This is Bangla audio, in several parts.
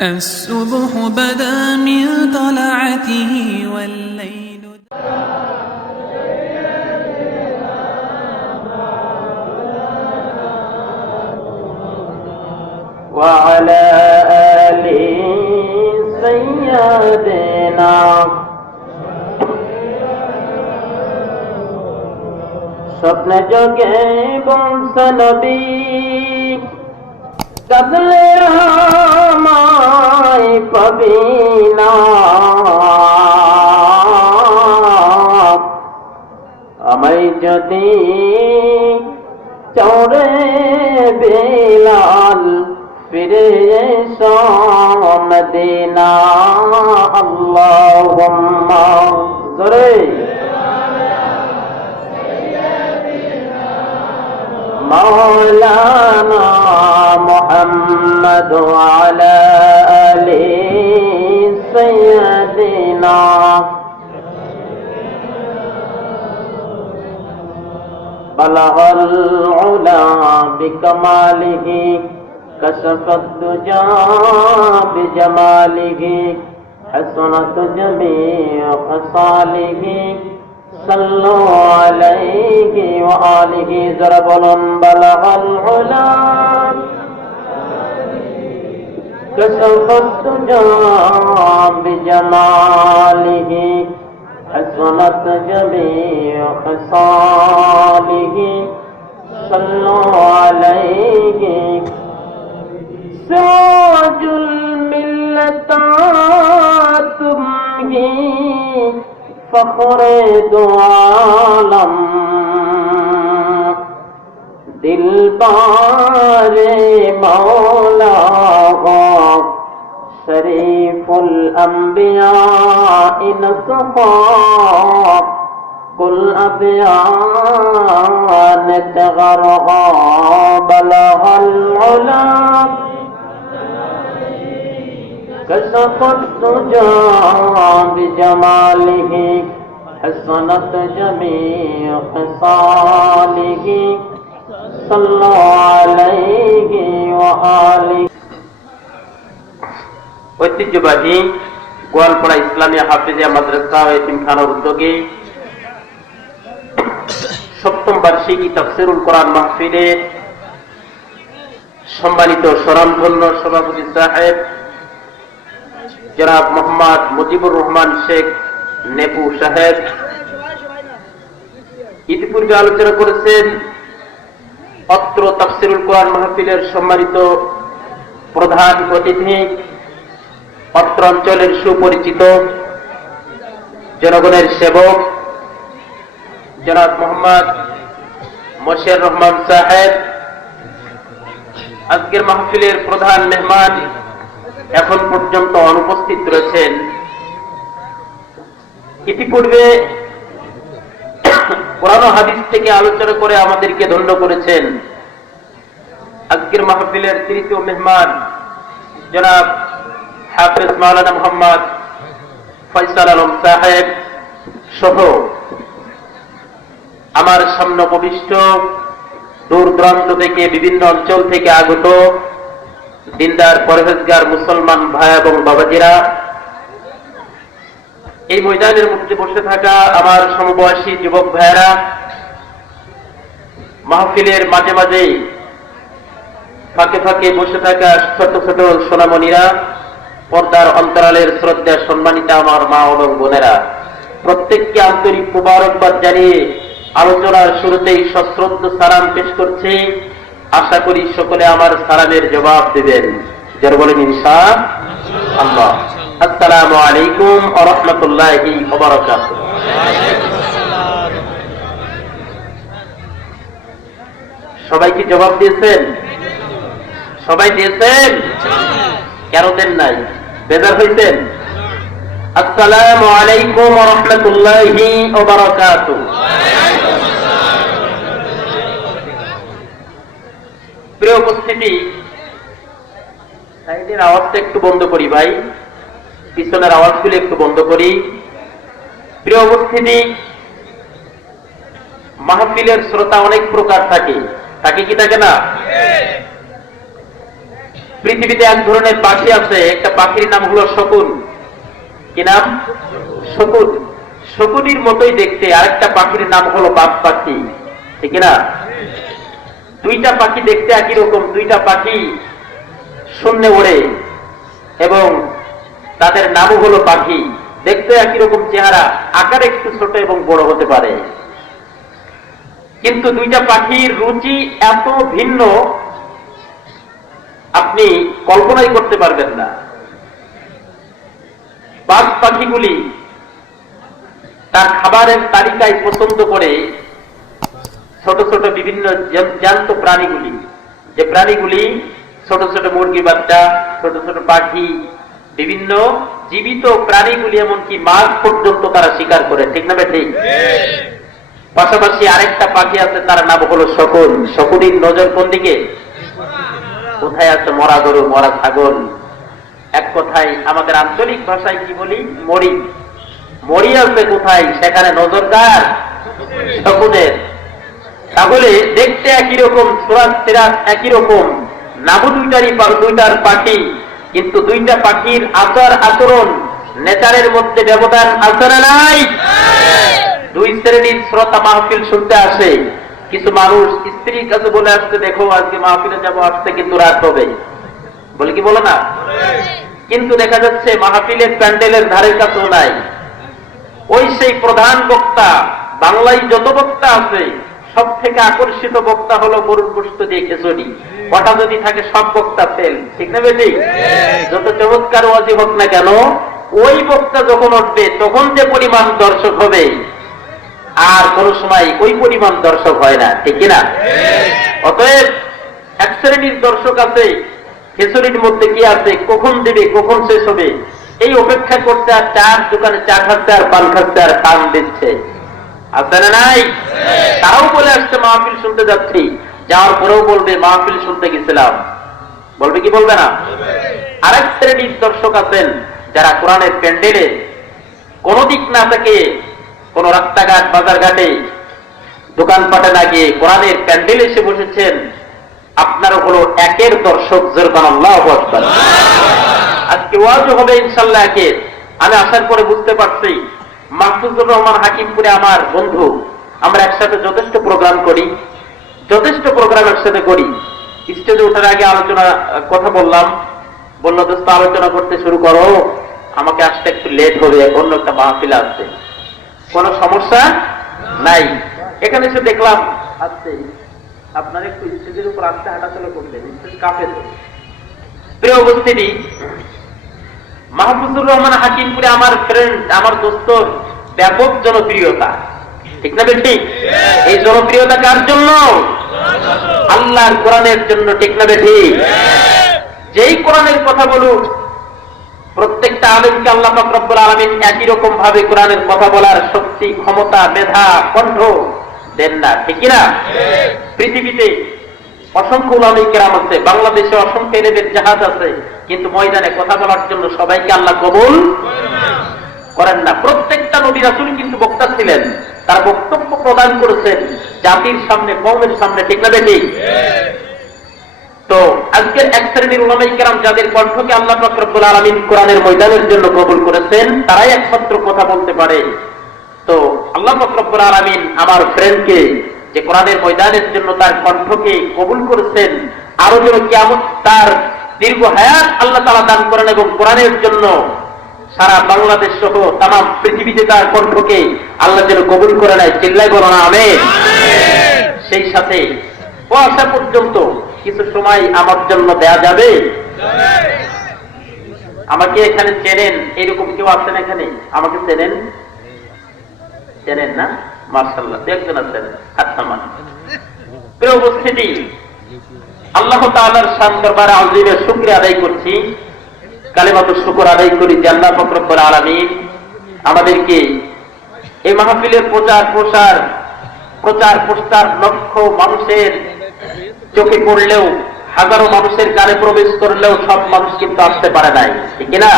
الصبح بدا من طلعته والليل وعلى آل سيدنا স্বপ্ন যোগে বংশ নবী কাঁদলে আমায় পাবি না আমায় যদি চৌরে বিলাল ফিরে এসো মদিনা আল্লাহুম্মা জোরে مولانا محمد وعلى آل سيدنا بلغ العلا بكماله كشف الدجى بجماله حسنت جميع خصاله صلوا عليه وآله ضرب بلغ العلا كشف الدجى بجماله حسنت جميع خصاله صلوا عليه سراج الملة تمهي فخر دو عالم दिलबार मौला शरीफ الأنبياء नसफ़ा कुल अबयान तगरहा बलगल उला كشف الدجى بجماله حسنت جميع خصاله صلوا عليه وآله ঐতিহ্যবাহী গোয়ালপাড়া ইসলামিয়া হাফিজিয়া মাদ্রাসা ও এতিমখানার উদ্যোগে সপ্তম বার্ষিকী তাফসীরুল কোরআন মাহফিলের সম্মানিত স্বনামধন্য সভাপতি সাহেব জনাব মোহাম্মদ মুজিবুর রহমান শেখ নেপু সাহেব ইতিপূর্বে আলোচনা করেছেন। অত্র তাফসীরুল কোরআন মাহফিলের সম্মানিত প্রধান অতিথি, অত্র অঞ্চলের সুপরিচিত জনগণের সেবক জনাব মোহাম্মদ মশিউর রহমান সাহেব, আজকের মাহফিলের প্রধান মেহমান এখন পর্যন্ত অনুপস্থিত রয়েছেন। ইতিপূর্বে কোরআন ও হাদিস থেকে আলোচনা করে আমাদেরকে ধন্য করেছেন। আজকের মাহফিলের তৃতীয় মেহমান জনাব হাফেজ মাওলানা মোহাম্মদ ফয়সাল আলম সাহেব সহ আমার সামনে উপবিষ্ট দূর দূরান্ত থেকে বিভিন্ন অঞ্চল থেকে আগত দিনদার পরহেজগার মুসলমান ভাই এবং বাবাজিরা, এই ময়দানের মধ্যে বসে থাকা আমার সমবয়সী যুবক ভাইয়েরা, মাহফিলের মাঝে মাঝেই ফাঁকে ফাঁকে বসে থাকা ছোট ছোট সোনামণিরা, পর্দার অন্তরালের শ্রদ্ধা সম্মানিতা আমার মা এবং বোনেরা, প্রত্যেককে আন্তরিক মুবারকবাদ জানিয়ে আলোচনার শুরুতেই সশ্রদ্ধ সালাম পেশ করছি। আশা করি সকলে আমার সালামের জবাব দেবেন। যার বলেন ইনশাআল্লাহ। আসসালামু আলাইকুম ওয়া রাহমাতুল্লাহি ওয়া বারাকাতুহু। সবাই কি জবাব দিয়েছেন? সবাই দিয়েছেন? কেন দেন নাই? বেজার হইতেন? আসসালামু আলাইকুম ওয়া রাহমাতুল্লাহি ওয়া বারাকাতুহু। প্রিয় উপস্থিতি, সাইডের আওয়াজটা একটু বন্ধ করি ভাই, পিছনের আওয়াজগুলো একটু বন্ধ করি। প্রিয় উপস্থিতি, মাহফিলের শ্রোতা অনেক প্রকার থাকে, থাকে কি থাকে না? পৃথিবীতে এক ধরনের পাখি আছে, একটা পাখির নাম হলো শকুন। কি নাম? শকুন। শকুনির মতোই দেখতে আরেকটা পাখির নাম হলো বাজ পাখি, ঠিক না? দুইটা পাখি দেখতে একই রকম, দুইটা পাখি শূন্যে ওড়ে এবং তাদের নামও হলো পাখি। দেখতে একই রকম চেহারা, আকারে একটু ছোট এবং বড় হতে পারে, কিন্তু দুইটা পাখির রুচি এত ভিন্ন আপনি কল্পনাই করতে পারবেন না। বাজ পাখিগুলি তার খাবারের তালিকায় পছন্দ করে ছোট ছোট বিভিন্ন জ্যান্ত প্রাণীগুলি, যে প্রাণীগুলি ছোট ছোট মুরগি বাচ্চা, ছোট ছোট পাখি, বিভিন্ন জীবিত প্রাণীগুলি এমনকি মাছ পর্যন্ত তারা শিকার করে, ঠিক না ঠিক? পাশাপাশি আরেকটা পাখি আছে, তার নাম হলো শকুন। শকুনির নজর কোন দিকে? কোথায় আছে? মরা গরু, মরা ছাগল, এক কথায় আমাদের আঞ্চলিক ভাষায় কি বলি? মরি। মরি আছে কোথায়? সেখানে নজর কার? শকুনের। তাহলে দেখতে একই রকম, সুরাত সিরাত একই রকম, নামও দুইটার পাখি, কিন্তু দুইটা পাখির আচার আচরণ, নেচারের মধ্যে ব্যবধান আছে না নাই? দুই শ্রেণীর শ্রোতা মাহফিল শুনতে আসে। কিছু মানুষ স্ত্রীর কাছে বলে আসতে, দেখো আজকে মাহফিলে যাবো, আসতে কিন্তু রাত হবে, বলে কি বলে না? কিন্তু দেখা যাচ্ছে মাহফিলের প্যান্ডেলের ধারের কাছেও নাই। ওই সেই প্রধান বক্তা, বাংলায় যত বক্তা আছে সব থেকে আকর্ষিত বক্তা হলো গরুর গোশত দিয়ে খিচুড়ি। কটা যদি থাকে সব বক্তা ফেল, ঠিক না বেটি? যত চমৎকার ওয়াজি হোক না কেন, ওই বক্তা যখন উঠবে তখন যে পরিমাণ দর্শক হবে, আর কোন সময় ওই পরিমাণ দর্শক হয় না, ঠিক কিনা? অতএব এক শ্রেণীর দর্শক আছে, খিচুড়ির মধ্যে কি আছে, কখন দেবে, কখন শেষ হবে, এই অপেক্ষা করতে, আর চার দোকানে চা খাচ্ছে আর পান খাচ্ছে আর কান দিচ্ছে, আছে না নাই? তারাও বলে আসছে মাহফিল শুনতে যাচ্ছি, যাওয়ার পরেও বলবে মাহফিল শুনতে গেছিলাম, বলবে কি বলবে না? আরেক শ্রেণীর দর্শক আছেন যারা কোরআনের প্যান্ডেলে কোন দিক না থেকে, কোন রাস্তাঘাট বাজারঘাটে দোকানপাটে না গিয়ে কোরআনের প্যান্ডেলে এসে বসেছেন। আপনারও হলো একের দর্শক, যেরকম আল্লাহু আকবার। আজকে ওয়াজ হবে ইনশাআল্লাহ একের। আমি আসার পরে বুঝতে পারছি মাহফুজুর রহমান হাকিমপুরে আমার বন্ধু, আমরা একসাথে যথেষ্ট প্রোগ্রাম করি, যথেষ্ট প্রোগ্রাম একসাথে করি। স্টেজে ওঠার আগে কথা বললাম, বললো দোস্ত আলোচনা করতে শুরু করো, আমাকে আসতে একটু লেট হবে, অন্য একটা মাহফিল আসছে। কোনো সমস্যা নাই। এখানে এসে দেখলাম আসছে, আপনার একটু স্টেজের উপর আসতে হাঁটাচলা করলেন, স্টেজ কাঁপে তো। প্রিয় উপস্থিতি, মাহফুজুর রহমান হাকিমপুরে আমার ফ্রেন্ড, আমার দোস্তর ব্যাপক জনপ্রিয়তা, ঠিক না ঠিক? এই জনপ্রিয়তা কার জন্য? আল্লাহর কোরআনের জন্য, ঠিক না ঠিক? যেই কোরআনের কথা বলুক, প্রত্যেকটা আলেমকে আল্লাহ পাক রব্বুল আলামিন একই রকম ভাবে কোরআনের কথা বলার শক্তি, ক্ষমতা, মেধা, কণ্ঠ দেন না, ঠিক না? পৃথিবীতে অসংখ্য উলামায়ে কেরাম আছে, বাংলাদেশে অসংখ্য এলেমের জাহাজ আছে, কিন্তু ময়দানে কথা বলার জন্য সবাইকে আল্লাহ কবুল করেন না। প্রত্যেকটা নবী রাসূল কিন্তু বক্তা ছিলেন, তার বক্তব্য প্রদান করেছেন জাতির সামনে, কওমের সামনে, ঠিক না ঠিক? তো আজকের এক শ্রেণীর উলামায়ে কেরাম যাদের কণ্ঠকে আল্লাহ পাক রব্বুল আলামিন কোরআনের ময়দানের জন্য কবুল করেছেন, তারাই একমাত্র কথা বলতে পারে। তো আল্লাহ পাক রব্বুল আলামিন আমার ফ্রেন্ডকে, যে কোরআনের ময়দানের জন্য তার কণ্ঠকে কবুল করেছেন, আরো যেন কিয়ামত তার দীর্ঘ হায়াত আল্লাহ তাআলা দান করেন এবং কোরআনের জন্য সারা বাংলাদেশ সহ তামাম পৃথিবীতে তার কণ্ঠকে আল্লাহ যেন কবুল করে নেয়, চিল্লায় বলো না আমিন। সেই সাথে ও আসা পর্যন্ত কিছু সময় আমার জন্য দেয়া যাবে? আমাকে এখানে চেনেন এরকম কেউ আছেন? এখানে আমাকে চেনেন? চেনেন না? মাশাআল্লাহ, দেখবেন আছেন, হাত নামান। প্রিয় উপস্থিতি, আল্লাহ তাআলার শান দরবারে আযীমে শুকরিয়া আদায় করছি, কালিমাতু শুকর আদায় করি যে আল্লাহ পাক রব্বুল আলামিন আমাদেরকে এই মাহফিলের প্রচার প্রচার লক্ষ মানুষের চোখে পড়লেও, হাজারো মানুষের কানে প্রবেশ করলেও সব মানুষ কিন্তু আসতে পারে নাই, ঠিক না?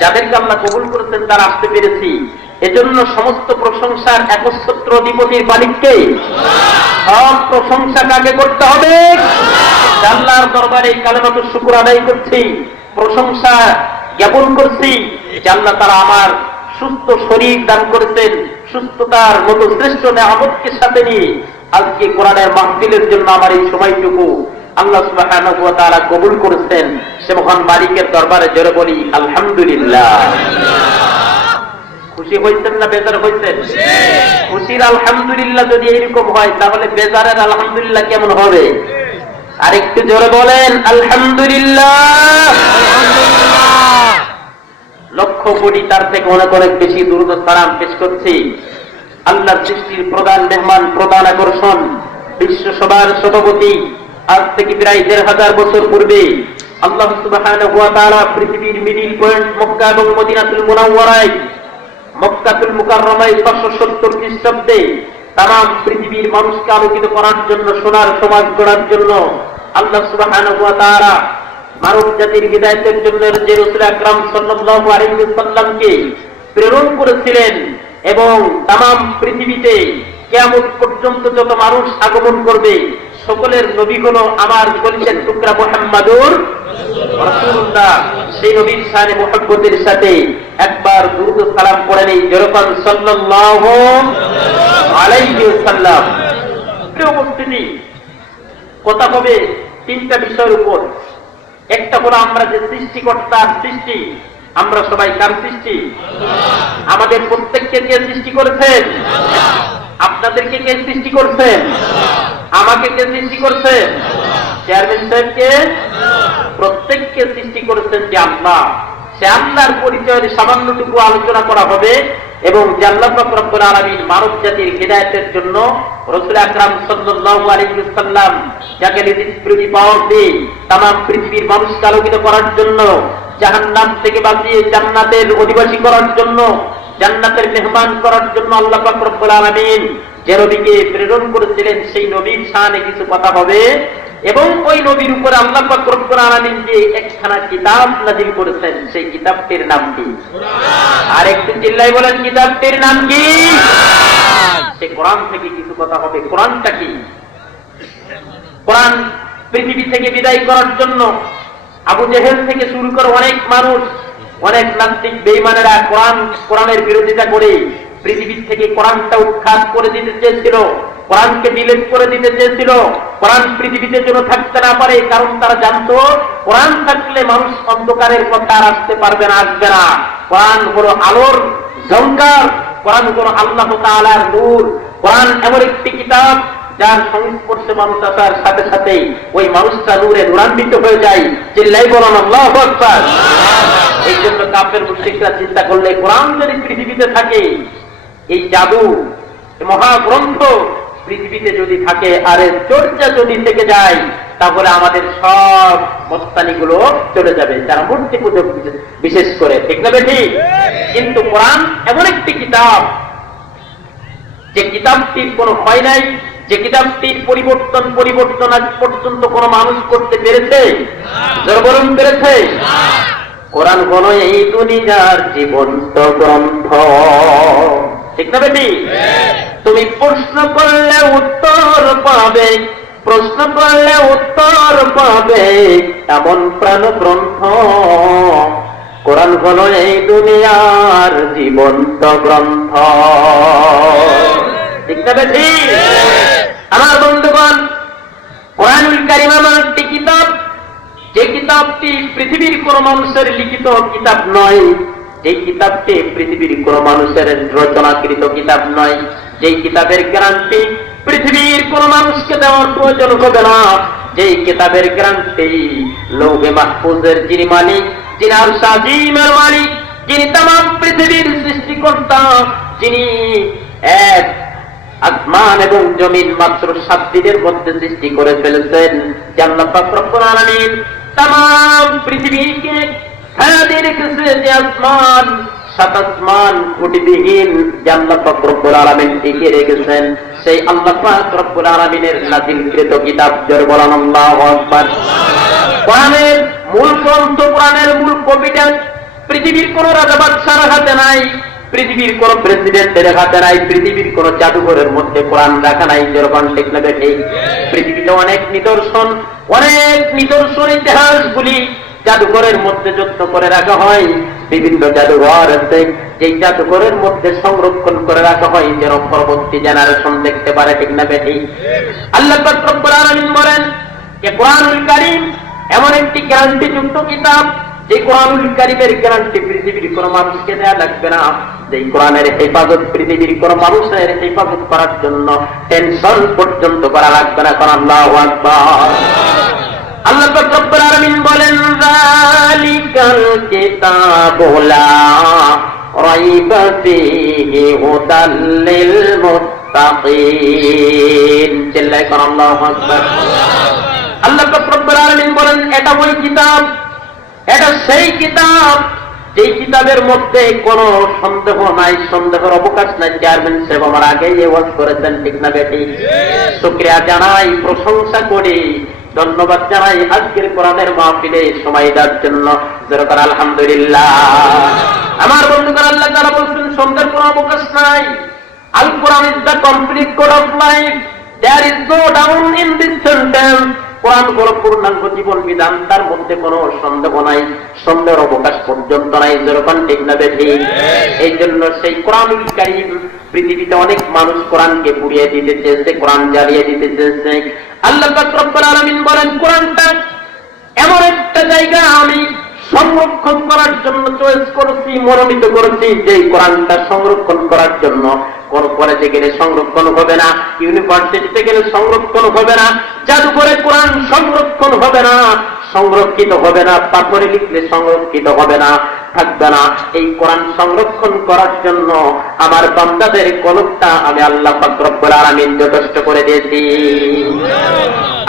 যাদেরকে আল্লাহ কবুল করেছেন তারা আসতে পেরেছি। এজন্য সমস্ত প্রশংসার একচ্ছত্র অধিপতির মালিককে। সব প্রশংসা কাকে করতে হবে? আল্লাহর দরবারে কালেমাতুর শুকর আদায় করছি, প্রশংসা জ্ঞাপন করছি যে আল্লাহ তাআলা আমার সুস্থ শরীর দান করেছেন, সুস্থতার মতো শ্রেষ্ঠ নিয়ামতকে সাথে নিয়ে আজকে কোরআনের মাহফিলের জন্য আমার এই সময়টুকু আল্লাহ সুবহানাহু ওয়া তাআলা কবুল করেছেন। সে মহান মালিকের দরবারে জোরে বলি আলহামদুলিল্লাহ। খুশি হয়েছেন না বেজার হয়েছেন? খুশির আলহামদুলিল্লাহ যদি এরকম হয় তাহলে বেজারের আলহামদুলিল্লাহ কেমন হবে? আর একটু জোরে বলেন আলহামদুলিল্লাহ। লক্ষ কোটি তার থেকে অনেক অনেক বেশি দুরূদ ও সালাম পেশ করছি আল্লাহর সৃষ্টির প্রধান মেহমান, প্রধান আকর্ষণ, বিশ্ব সভার সভাপতি, আজ থেকে প্রায় ১৫০০ বছর পূর্বে আল্লাহ সুবহানাহু ওয়া তাআলা পৃথিবীর মিডিল পয়েন্ট মক্কা এবং মদিনাতুল মুনাওয়ারায়, মক্কাতুল মুকাররমায় ৬৭০ খ্রিস্টাব্দে তাম পৃথিবীর মানুষকে আলোকিত করার জন্য, সোনার সমাজ গড়ার জন্য আল্লাহ সুবহানাহু ওয়া তাআলা মানব জাতির হিদায়াতের জন্য যে রাসূল আকরাম সাল্লাল্লাহু আলাইহি ওয়াসাল্লামকে প্রেরণ করেছিলেন এবং তাম পৃথিবীতে কিয়ামত পর্যন্ত যত মানুষ আগমন করবে সকলের নবী হলো আমার কলিজার টুকরা মুহাম্মাদুর রাসূলুল্লাহ। সেই নবীর শানে মুহাব্বতের সাথে একবার দুরূদ ও সালাম পড়ে নেই, যেরকম সাল্লাল্লাহু আলাইহি ওয়াসাল্লাম। প্রিয় উপস্থিতি, কথা হবে তিনটা বিষয়ের উপর। একটা হলো আমরা যে সৃষ্টিকর্তার সৃষ্টি, আমরা সবাই কার সৃষ্টি? আমাদের প্রত্যেককে কে সৃষ্টি করেছেন? আপনাদেরকে কে সৃষ্টি করছেন? আমাকে কে সৃষ্টি করছেন? চেয়ারম্যান সাহেবকে? প্রত্যেককে সৃষ্টি করেছেন যে আল্লাহ। সে আল্লাহর পরিচয়ের সামান্যটুকু আলোচনা করা হবে এবং যে আল্লাহ পাক রব্বুল আলামিন মানব জাতির হিদায়াতের জন্য রাসূল আকরাম সাল্লাল্লাহু আলাইহি ওয়াসাল্লাম যাকে স্পিরিট পাওয়ার দিয়ে তাম পৃথিবীর মানুষকে আলোকিত করার জন্য, জাহান্নাম থেকে বাঁচিয়ে জান্নাতের অধিবাসী করার জন্য, জান্নাতের মেহমান করার জন্য আল্লাহ পাক রব্বুল আলামিন যে নবীকে প্রেরণ করেছিলেন সেই নবীর শানে কিছু কথা হবে এবং ওই নবীর উপরে আল্লাহ পাক রব্বুল আলামিন যে একখানা কিতাব নাযিল করেছেন সেই কিতাবটির নাম কি? আর একটু চিল্লাই বলেন কিতাবটির নাম কি? সেই কোরআন থেকে কিছু কথা হবে। কোরআনটা কি? কোরআন পৃথিবী থেকে বিদায় করার জন্য আবু জেহেল থেকে শুরু করে অনেক মানুষ, অনেক নাস্তিক বেঈমানেরা কোরআনের বিরোধিতা করে পৃথিবী থেকে কোরআনটা উৎখাত করে দিতে চেয়েছিল, কোরআনকে ডিলিট করে দিতে চেয়েছিল। কোরআন পৃথিবীতে যেন থাকতে না পারে, কারণ তারা জানতো কোরআন থাকলে মানুষ অন্ধকারের পথে আর আসতে পারবে না, আসবে না। কোরআন হলো আলোর ঝংকার, কোরআন হলো আল্লাহ তাআলার নূর। কোরআন এমন একটি কিতাব যার সংস্পর্শে মানুষ আসার সাথে সাথে ওই মানুষটা নূরে নূরান্বিত হয়ে যায়। চিল্লাই বলেন আল্লাহু আকবার। এই জন্য কাফের মুশরিকরা চিন্তা করলে কোরআন যদি পৃথিবীতে থাকে, এই জাদু মহাগ্রন্থ পৃথিবীতে যদি থাকে আর এর চর্চা যদি থেকে যায় তাহলে আমাদের সব মস্তানিগুলো চলে যাবে, যারা মূর্তি পূজক বিশেষ করে, ঠিক না ঠিক? কিন্তু কোরআন এমন একটি কিতাব যে কিতাবটির কোনো ক্ষয় নাই, যে কিতাবটির পরিবর্তন আজ পর্যন্ত কোন মানুষ করতে পেরেছে? বলুন পেরেছে? কোরআন হলো এই দুনিয়ার জীবন্ত গ্রন্থ, ঠিক না বেটি? তুমি প্রশ্ন করলে উত্তর পাবে, প্রশ্ন করলে উত্তর পাবে, এমন প্রাণ গ্রন্থ কোরআন হলো এই দুনিয়ার জীবন্ত গ্রন্থ, ঠিক না বেটি? আমার বন্ধুগণ, কোরআনুল কারীম এমন একটি কিতাব যে কিতাবটি পৃথিবীর কোন মানুষের লিখিত কিতাব নয়, যে কিতাবটি পৃথিবীর কোন মানুষের রচনাকৃত কিতাব নয়, যে কিতাবের গ্যারান্টি পৃথিবীর কোন মানুষকে দেওয়ার প্রয়োজন হবে না, যে কিতাবের গ্যারান্টি লৌহে মাহফুজের যিনি মালিক, যিনি আরশ আজিমের মালিক, যিনি তামাম পৃথিবীর সৃষ্টিকর্তা, যিনি এক আসমান এবং জমিন মাত্র 7 দিনের মধ্যে সৃষ্টি করে ফেলেছেন, আল্লাহ পাক রব্বুল আলামিন তামাম পৃথিবীকে ছায়াতে রেখেছে। যে আসমান, 7 আসমান কোটিবিহীন আল্লাহ পাক রব্বুল আলামিন টিকে রেখেছেন, সেই আল্লাহ পাক রব্বুল আলামিনের নাযিলকৃত কিতাব, জোরে বলেন আল্লাহু আকবার। কোরআনের মূল গ্রন্থ, কোরআনের মূল কপিটা পৃথিবীর কোন রাজা বাদশার হাতে নাই, পৃথিবীর কোন প্রেসিডেন্টের হাতে নাই, পৃথিবীর কোন জাদুঘরের মধ্যে কোরআন রাখা নাই, যেরকম ঠিক না ঠিক? পৃথিবীতে অনেক নিদর্শন ইতিহাসগুলি জাদুঘরের মধ্যে যত্ন করে রাখা হয়। বিভিন্ন জাদুঘর আছে, যেই জাদুঘরের মধ্যে সংরক্ষণ করে রাখা হয় যেন পরবর্তী জেনারেশন দেখতে পারে, ঠিক না বেঠিক? আল্লাহ পাক রব্বুল আলামিন বলেন যে কোরআনুল কারীম এমন একটি গ্যারান্টিযুক্ত কিতাব, যে কোরআনুল কারীমের গ্যারান্টি পৃথিবীর কোন মানুষকে দেয়া লাগবে না। যে কোরআনের হেফাজত পৃথিবীর কোন মানুষের হেফাজত করার জন্য টেনশন পর্যন্ত করা লাগবে না। কারণ আল্লাহু আকবার। আল্লাহ পাক রব্বুল আলামিন বলেন যালিকাল কিতাবু লা রাইবা ফীহি হুদাল লিল মুত্তাকিন। চিল্লায় কোন আল্লাহু আকবার। আল্লাহ পাক রব্বুল আলামিন বলেন এটা ওই কিতাব, এটা সেই কিতাব যেই কিতাবের মধ্যে কোনো সন্দেহ নাই, সন্দেহের অবকাশ নাই। চেয়ারম্যান সাহেব আমার আগেই ওয়াজ করেছেন, ঠিক না বেঠিক? শুকরিয়া জানাই, প্রশংসা করি, ধন্যবাদ জানাই আজকের কোরআনের মাহফিলে সময় দেওয়ার জন্য। যেরকম আলহামদুলিল্লাহ। আমার বন্ধুগণ, আল্লাহ তাআলা বলছেন সন্দেহের কোনো অবকাশ নাই। Al Quran is the complete code of life, there is no doubt in this sentence. Quran কোন পূর্ণাঙ্গ জীবন বিধান, তার মধ্যে কোনো সন্দেহ নাই, সন্দেহের অবকাশ পর্যন্ত নাই। যেরকম ঠিক না বেঠিক? এই জন্য সেই কোরআনুল কারীম পৃথিবীতে অনেক মানুষ কোরআনকে পুড়িয়ে দিতে চেয়েছে, কোরআন জ্বালিয়ে দিতে চেয়েছে। আল্লাহ পাক রব্বুল আলামিন বলেন কোরআনটা এমন একটা জায়গা আমি সংরক্ষণ করার জন্য চয়েস করেছি, মনোনীত করেছি, যে কোরআনটা সংরক্ষণ করার জন্য কোন কলেজে গেলে সংরক্ষণ হবে না, ইউনিভার্সিটিতে গেলে সংরক্ষণ হবে না, জাদুঘরে কোরআন সংরক্ষণ হবে না, সংরক্ষিত হবে না, পাথরে লিখলে সংরক্ষিত হবে না, থাকবে না। এই কোরআন সংরক্ষণ করার জন্য আমার বান্দাদের কলবটা আমি আল্লাহ পাক রব্বুল আলামিন যথেষ্ট করে দিয়েছি।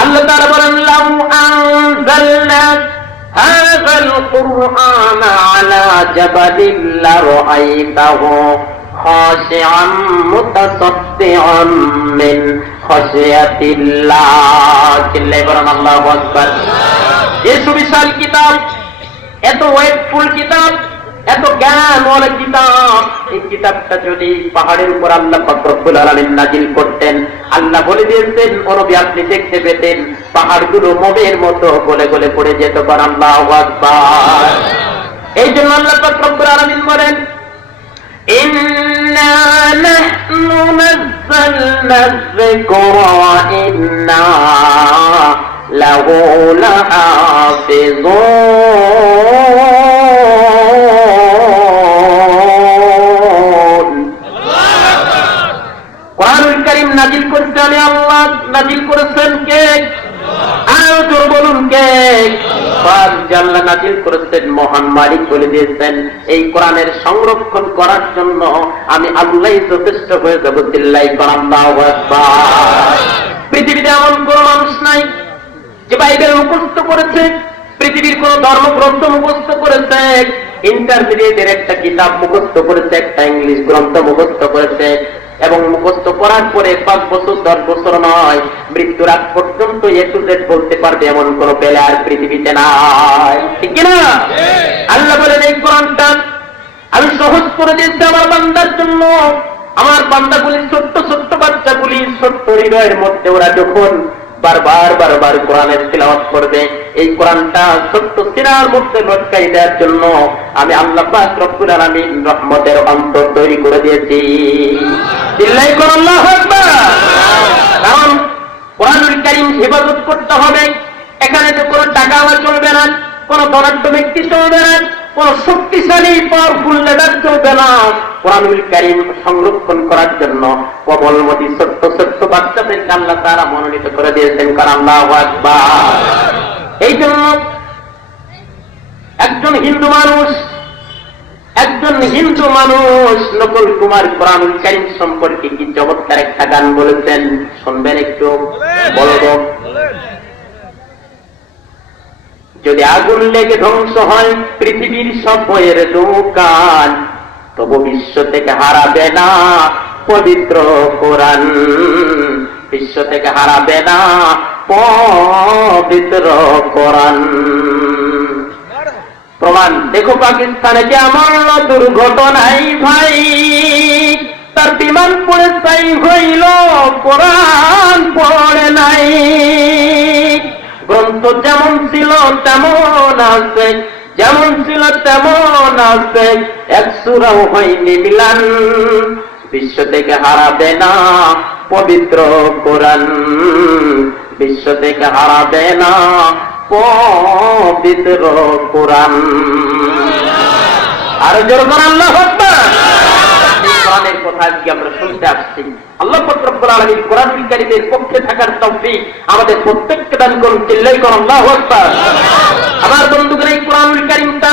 আল্লাহ তাআলা বলেন লাউ আনজালনা হাযাল কুরআন আলা জাবালিন লারাআইতাহু খাশিআন মুতাসাদ্দিআন মিন খাশিয়াতিল্লাহ। চিল্লায়ে বলেন আল্লাহু আকবার। এই সুবিশাল কিতাব, এত ওয়েটফুল কিতাব, এত জ্ঞানওয়ালা কিতাব, এই কিতাবটা যদি পাহাড়ের উপর আল্লাহ পাক রব্বুল আলামিন নাজিল করতেন, আল্লাহ বলে দিয়েছেন ও নবী আপনি দেখতে পেতেন পাহাড়গুলো মোমের মতো গলে গলে পড়ে যেত। আল্লাহু আকবার। এই জন্য আল্লাহ পাক রব্বুল আলামিন বলেন ইন্না নাহনু নাযালনা যিকরা ওয়া ইন্না লাহু লাহাফিজুন। কোরআনুল কারীম নাজিল করেছে আমি আল্লাহ, নাজিল করেছেন কে? আরো জোরে বলুন কে? আল্লাহ নাজিল করেছেন, মহান মালিক বলে দিয়েছেন এই কোরআনের সংরক্ষণ করার জন্য আমি আল্লাহই যথেষ্ট হয়ে যাব। চিল্লাই করেন আল্লাহু আকবার। পৃথিবীতে এমন কোন মানুষ নাই যে বাইবেল মুখস্থ করেছে, পৃথিবীর কোন ধর্মগ্রন্থ মুখস্থ করেছে, ইন্টারমিডিয়েটের একটা কিতাব মুখস্থ করেছে, একটা ইংলিশ গ্রন্থ মুখস্থ করেছে, এবং মুখস্থ করার পরে 5 বছর 10 বছর নয়, মৃত্যুর আগ পর্যন্ত এ টু জেড বলতে পারবে এমন কোন প্লেয়ার পৃথিবীতে নাই, ঠিক কিনা? আল্লাহ বলেন এই কোরআনটা আমি সহজ করে দিয়েছি আমার বান্দার জন্য। আমার বান্দাগুলি ছোট্ট ছোট্ট বাচ্চাগুলি ছোট্ট হৃদয়ের মধ্যে ওরা যখন বারবার বারবার কোরআনের তিলাওয়াত করবে, এই কোরআনটা ছোট্ট সিনার মধ্যে লটকাই দেওয়ার জন্য আমি আল্লাহ পাক রব্বুল আলামিন রহমতের অন্তর তৈরি করে দিয়েছি। চিল্লাই করুন আল্লাহু আকবার। কারণ কোরআনুল কারীম হেফাজত করতে হবে। এখানে তো কোনো টাকা চলবে না, কোন ধনাঢ্য ব্যক্তি চলবে না, কোন শক্তিশালী পাওয়ারফুল লিডার চলবে না। কোরআনুল কারীম সংরক্ষণ করার জন্য কোমলমতি ছোট্ট ছোট্ট বাচ্চাদেরকে আল্লাহ তাআলা মনোনীত করে দিয়েছেন। কারণ আল্লাহু আকবার। এই জন্য একজন হিন্দু মানুষ নকুল কুমার কোরআনুল কারীম সম্পর্কে কি চমৎকার একটা গান বলেছেন, শুনবেন একটু? বলবো, যদি আগুন লেগে ধ্বংস হয় পৃথিবীর সব বইয়ের দোকান, তবু বিশ্ব থেকে হারাবে না পবিত্র কোরআন, বিশ্ব থেকে হারাবে না পবিত্র কোরআন। প্রমাণ দেখো পাকিস্তানে কেমন দুর্ঘটনাই ভাই, তার বিমান পড়ে তাই হইল, কোরআন পড়ে নাই। গ্রন্থ যেমন ছিল তেমন আছে, যেমন ছিল তেমন আছে, এক সূরাও হয়নি মিলান। বিশ্ব থেকে হারাবে না পবিত্র কোরআন, বিশ্ব থেকে হারাবে না পবিত্র কোরআন। আর জোর করে আল্লাহু আকবার। কোরআনের কথা আজকে আমরা শুনতে আসছি। আল্লাহ পাক রব্বুল আলামিন কোরআনুল কারীমের পক্ষে থাকার তৌফিক আমাদের প্রত্যেককে দান করুন। চিল্লাই করুন আল্লাহু আকবার। আমার বন্ধুগণ, এই কোরআনুল কারীমটা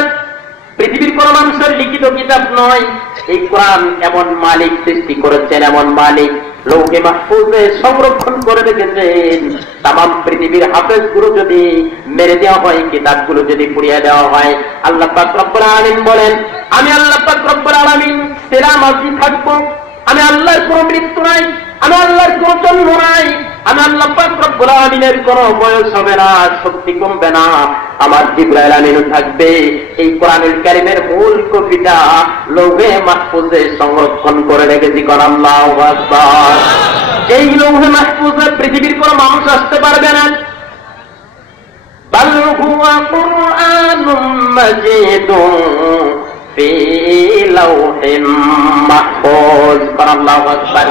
পৃথিবীর কোন মানুষের লিখিত কিতাব নয়। এই কোরআন এমন মালিক সৃষ্টি করেছেন, এমন মালিক লৌহে মাহফুজে সংরক্ষণ করে রেখেছেন। তামাম পৃথিবীর হাফেজগুলো যদি মেরে দেওয়া হয়, কিতাবগুলো যদি পুড়িয়ে দেওয়া হয়, আল্লাহ পাক রব্বুল আলামিন বলেন, আমি আল্লাহ পাক রব্বুল আলামিন সেরামাজি থাকবো। আমি আল্লাহর কোনো মৃত্যু নাই, আমি আল্লাহর কোনো জন্ম নাই, আমি আল্লাহ পাক রব্বুল আলামিনের কোনো বয়স হবে না, শক্তি কমবে না। আমার জিবরাইল আমিনও থাকবে। এই কোরআনুল কারীমের মূল কপিটা লৌহে মাহফুজে সংরক্ষণ করে রেখেছি। কোরআন আল্লাহু আকবার। এই লৌহে মাহফুজে পৃথিবীর কোনো মানুষ আসতে পারবে না। বাল হুয়া কুরআনুম মাজিদুন ফি লাওহিম মাহফুজ। কোরআন আল্লাহু আকবার।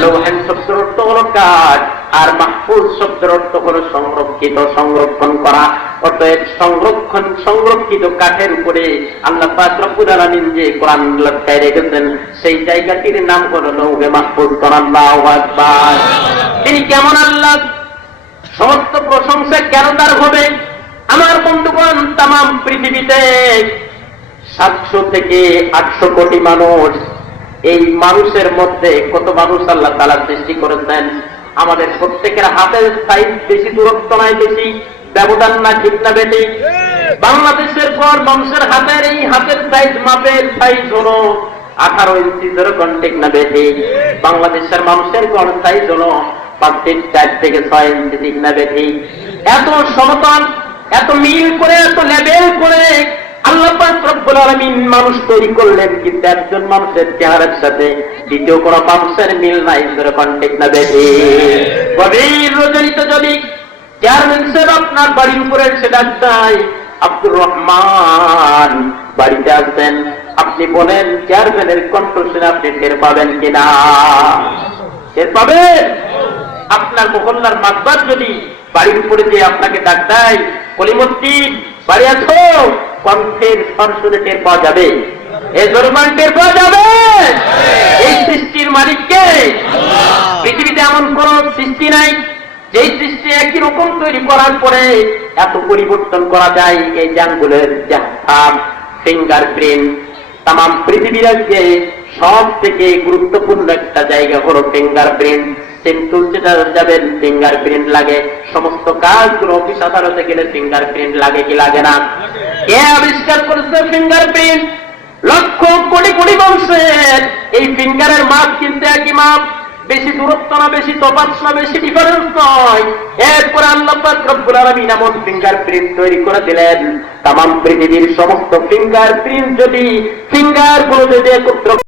লৌহে শব্দের অর্থ হলো কাঠ, আর মাহফুজ শব্দের অর্থ হলো সংরক্ষিত, সংরক্ষণ করা। অতএব সংরক্ষিত কাঠের উপরে আল্লাহ পাক রব্বুল আলামিন যে কোরআন লটকায় রেখেছেন, সেই জায়গাটির নাম হলো লৌহে মাহফুজ। কোরআন আল্লাহু আকবার। তিনি কেমন আল্লাহ, সমস্ত প্রশংসা কেন তার হবে? আমার বন্ধুগণ, তামাম পৃথিবীতে 700 থেকে 800 কোটি মানুষ। এই মানুষের মধ্যে কত মানুষ আল্লাহ তাআলা সৃষ্টি করেছেন? আমাদের প্রত্যেকের হাতের সাইজ বেশি, দূরত্ব নাই বেশি, ব্যবধান না, ঠিক না বেটি? বাংলাদেশের পর মানুষের হাতের এই হাতের সাইজ, মাপের সাইজ হলো 18 ইঞ্চি, যেরকম ঠিক না বেটি? বাংলাদেশের মানুষের গড় সাইজ হলো 4 থেকে 6 ইঞ্চি, ঠিক না বেটি? এত সমতল, এত মিল করে, এত লেভেল করে আল্লাহ পাক রব্বুল আলামিন মানুষ তৈরি করলেন, কিন্তু একজন মানুষের চেহারার সাথে দ্বিতীয় কোন মানুষের মিল নাই, যেরকম ঠিক না বেটি? গভীর রজনীতে যদি চেয়ারম্যান সাহেব আপনার বাড়ির উপরে এসে ডাক দেয়, আব্দুর রহমান বাড়িতে আসবেন, আপনি বলেন চেয়ারম্যানের কণ্ঠ শুনে আপনি টের পাবেন কিনা? টের পাবেন। আপনার মহল্লার মাতবার যদি বাড়ির উপরে যে আপনাকে ডাক দেয়, কলিমুদ্দিন বাড়ি আছো, কণ্ঠের স্বর শুনে টের পাওয়া যাবে। এই জোরমান টের পাওয়া যাবে। এই সৃষ্টির মালিককে। পৃথিবীতে এমন কোন সৃষ্টি নাই যেই সৃষ্টি একই রকম তৈরি করার পরে এত পরিবর্তন করা যায়। এই যে আঙ্গুলের ফিঙ্গার প্রিন্ট, তামাম পৃথিবীর আজকে সব থেকে গুরুত্বপূর্ণ একটা জায়গা হলো ফিঙ্গার প্রিন্ট। যাবেন, ফিঙ্গার প্রিন্ট লাগে। সমস্ত কাজগুলো অফিস আদালতে গেলে ফিঙ্গার প্রিন্ট লাগে কি লাগে না? কে আবিষ্কার করেছে ফিঙ্গার প্রিন্ট? লক্ষ কোটি কোটি মানুষের এই ফিঙ্গারের মাপ কিন্তু একই মাপ, বেশি দূরত্ব না, বেশি তফাৎ না, বেশি ডিফারেন্স নয়। এরপরে আল্লাহ পাক রব্বুল আলামিন এমন ফিঙ্গার প্রিন্ট তৈরি করে দিলেন, তামাম পৃথিবীর সমস্ত ফিঙ্গার প্রিন্ট যদি, ফিঙ্গার গুলো যদি একত্র